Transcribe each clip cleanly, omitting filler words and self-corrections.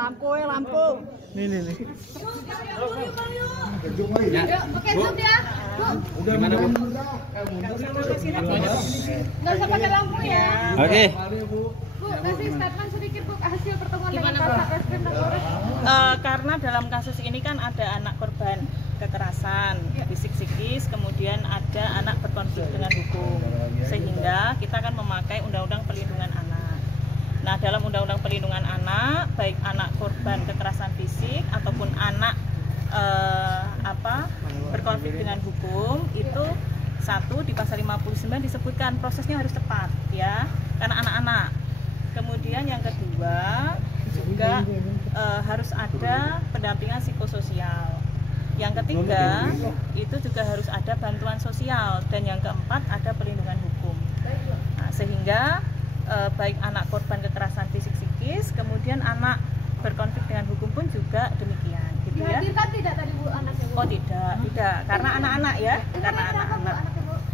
lampu. Nih. Ya. Oke, Bu. Ya. Gimana, Bu? Nggak usah pakai lampu ya. Oke. Bu, kasih statement sedikit Bu hasil pertemuan dengan Satreskrim dan Polres. Karena dalam kasus ini kan ada anak korban kekerasan fisik psikis, kemudian ada anak berkonflik dengan hukum, sehingga kita akan memakai Undang-Undang Perlindungan Anak. Nah, dalam Undang-Undang Perlindungan Anak, baik anak korban kekerasan fisik ataupun anak berkonflik dengan hukum, itu satu di pasal 59 disebutkan prosesnya harus cepat ya, karena anak-anak. Kemudian yang kedua juga harus ada pendampingan psikososial. Yang ketiga itu juga harus ada bantuan sosial, dan yang keempat ada perlindungan hukum. Nah, sehingga baik anak korban kekerasan fisik psikis, kemudian anak berkonflik dengan hukum pun juga demikian, gitu ya. Dihadirkan tidak tadi Bu anaknya Bu? Oh tidak, karena anak-anak ya, karena anak-anak.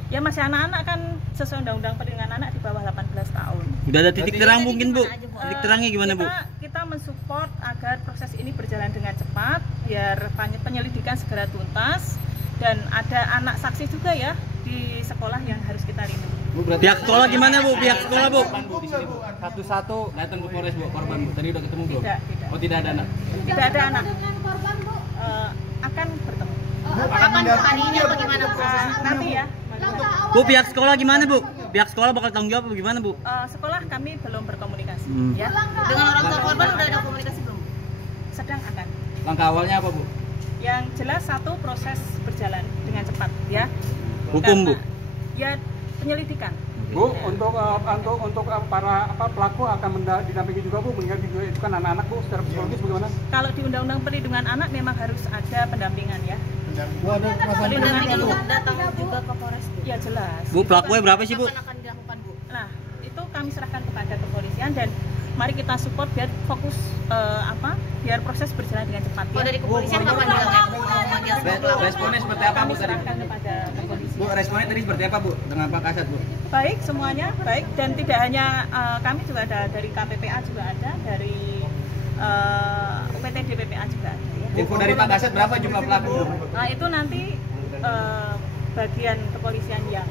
Ya masih anak-anak kan, sesuai Undang-Undang Perlindungan Anak di bawah 18 tahun. Udah ada titik terang mungkin Bu? Titik terangnya gimana Bu? Kita mensupport agar proses ini berjalan dengan cepat, biar penyelidikan segera tuntas, dan ada anak saksi juga ya di sekolah yang harus kita lindungi. Pihak sekolah gimana Bu? Pihak sekolah Bu? Di sini, Bu. Satu-satu datang ke Polres, Bu, korban, Bu. Tadi udah ketemu belum? Tidak. Oh, tidak ada anak. Tidak ada anak. Dengan korban Bu? Akan bertemu. Kapan hari ini apa gimana Bu? Nanti ya. Bu, pihak sekolah gimana Bu? Pihak sekolah bakal tanggung jawab apa gimana Bu? Sekolah kami belum berkomunikasi. Ya. Dengan orang tua korban udah ada komunikasi belum? Sedang akan. Langkah awalnya apa, Bu? Yang jelas satu, proses berjalan dengan cepat ya. Hukum Bu? Ya, penyelidikan. Bu, untuk para pelaku akan didampingi juga Bu, mengingat itu kan anak-anak Bu, secara psikologis bagaimana? Kalau di Undang-Undang Perlindungan Anak memang harus ada pendampingan ya. Bu, ada Pendampingan Bu. Datang juga ke Polres Bu? Ya jelas. Bu, pelakunya berapa sih Bu? Akan dilakukan Bu? Nah, itu kami serahkan kepada kepolisian, dan mari kita support biar fokus biar proses berjalan dengan cepat. Oh, dari kepolisian kapan bilang? Responnya seperti apa, Kami Bu, tadi? serahkan kepada kepolisian. Bu, responnya tadi seperti apa, Bu? Dengan Pak Kasat, Bu? Baik, semuanya baik, dan tidak hanya kami juga ada dari KPPA juga ada, dari UPTD PPA juga ada ya. Info dari Pak Kasat berapa jumlah pelaku? Nah, itu nanti bagian kepolisian yang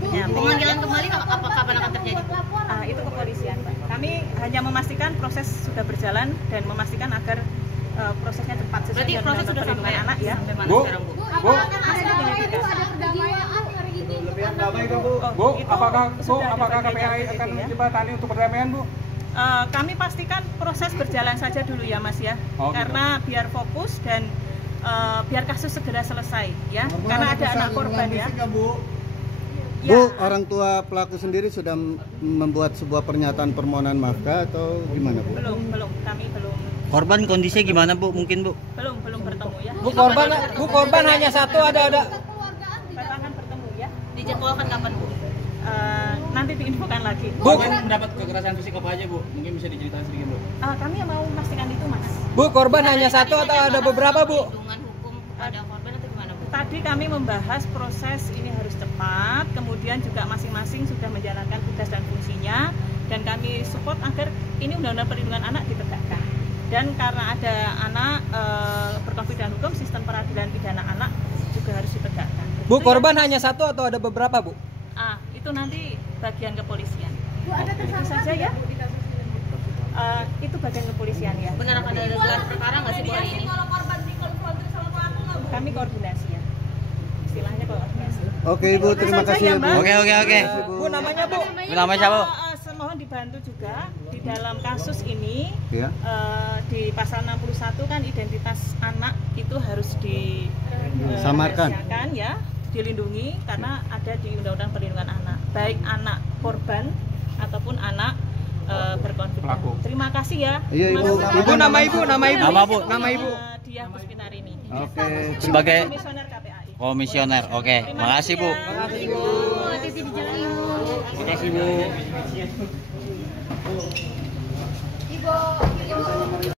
Pemanggilan kembali apa kapan akan terjadi Bu? itu kepolisian, Pak. Kami hanya memastikan proses sudah berjalan dan memastikan agar prosesnya cepat sesuai Berarti dengan proses Undang-Undang sudah sampai Perlindungan Anak ya. sampai mana Bu, sekarang Bu? Bu, apakah KPI akan menjembatani untuk perdamaian Bu? Kami pastikan proses berjalan saja dulu ya Mas ya, Oh, karena biar fokus dan biar kasus segera selesai ya, karena ada anak korban ya. Ya, Bu, orang tua pelaku sendiri sudah membuat sebuah pernyataan permohonan maaf kah atau gimana Bu? belum, kami belum Korban kondisinya gimana Bu? Mungkin Bu? belum bertemu ya. Bu, korban hanya satu, ada Bapak akan bertemu ya. Dijadwalkan kapan Bu? Nanti diinfokan lagi. Bu, kan mendapat kekerasan fisik apa aja, Bu? Mungkin bisa diceritakan sedikit, Bu. Kami mau memastikan itu Mas. Bu, korban hanya satu atau ada beberapa Bu? Perlindungan hukum kepada korban atau gimana Bu? Tadi kami membahas proses ini harus cepat, kemudian juga masing-masing sudah menjalankan tugas dan fungsinya, dan kami support agar ini Undang-Undang Perlindungan Anak ditegakkan. Dan karena ada anak berkonflik dengan hukum, sistem peradilan pidana anak juga harus ditegakkan. Bu, korban hanya satu atau ada beberapa Bu? Itu nanti bagian kepolisian. Bu, ada Itu saja ya. Itu bagian kepolisian ya. Benar akan ada gelar perkara nggak sih Bu hari ini? Kami koordinasi ya. Istilahnya koordinasi. Oke Ibu, terima kasih ya Bu. Oke. Bu, namanya Bu? Nama siapa? Mohon dibantu juga di dalam kasus ini Ya. di pasal 61 kan identitas anak itu harus Samarkan. ya, dilindungi karena ada di Undang-Undang Perlindungan Anak, baik anak korban ataupun anak berkonflik. Pelaku. Terima kasih ya. Iya Ibu. Ibu, nama Ibu? Nama Bu? Nama Ibu? Diah Puspinarini. Oke. Sebagai Komisioner KPAI. komisioner. Oke. Makasih Bu. Hati-hati di jalan yuk. Terima kasih, Bu. Ibu